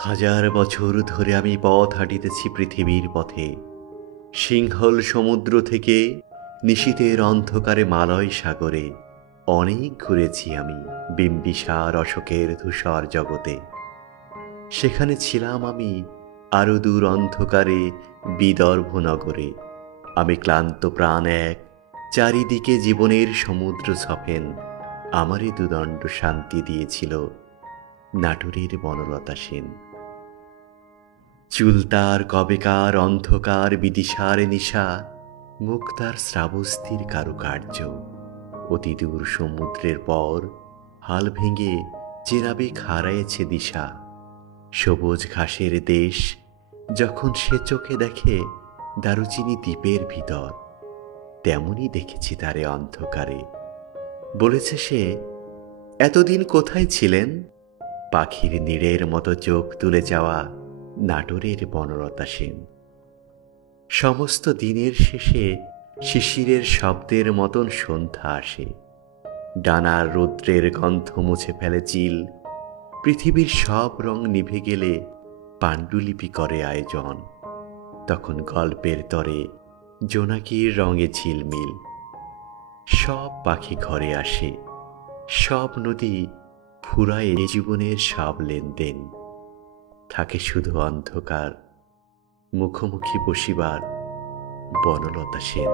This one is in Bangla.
হাজার বছর ধরে আমি পথ হাঁটিতেছি পৃথিবীর পথে, সিংহল সমুদ্র থেকে নিশীথের অন্ধকারে মালয় সাগরে। অনেক ঘুরেছি আমি বিম্বিসার অশোকের ধূসর জগতে। সেখানে ছিলাম আমি আরো দূর অন্ধকারে বিদর্ভ নগরে। আমি ক্লান্ত প্রাণ এক, চারিদিকে জীবনের সমুদ্র সফেন। আমারই দুদণ্ড শান্তি দিয়েছিল নাটুরের বনলতা সেন। চুল তার কবেকার অন্ধকার বিদিশার নিশা, মুখ তার শ্রাবস্তির কারুকার্য। অতি দূর সমুদ্রের পর হাল ভেঙে চেনাবে হারায়েছে দিশা। সবুজ ঘাসের দেশ যখন সে চোখে দেখে দারুচিনি দ্বীপের ভিতর, তেমনি দেখেছি তারে অন্ধকারে। বলেছে সে, এতদিন কোথায় ছিলেন? পাখির নীড়ের মতো চোখ তুলে যাওয়া নাটোরের বনলতা সেন। সমস্ত দিনের শেষে শিশিরের শব্দের মতন সন্ধ্যা আসে। ডানার রৌদ্রের গন্ধ মুছে ফেলে চিল। পৃথিবীর সব রং নিভে গেলে পাণ্ডুলিপি করে আয়োজন। তখন গল্পের তরে জোনাকির রঙে ঝিলমিল। সব পাখি ঘরে আসে, সব নদী ফুরায় জীবনের সব লেনদেন। থাকে শুধু অন্ধকার, মুখোমুখি বসিবার বনলতা সেন।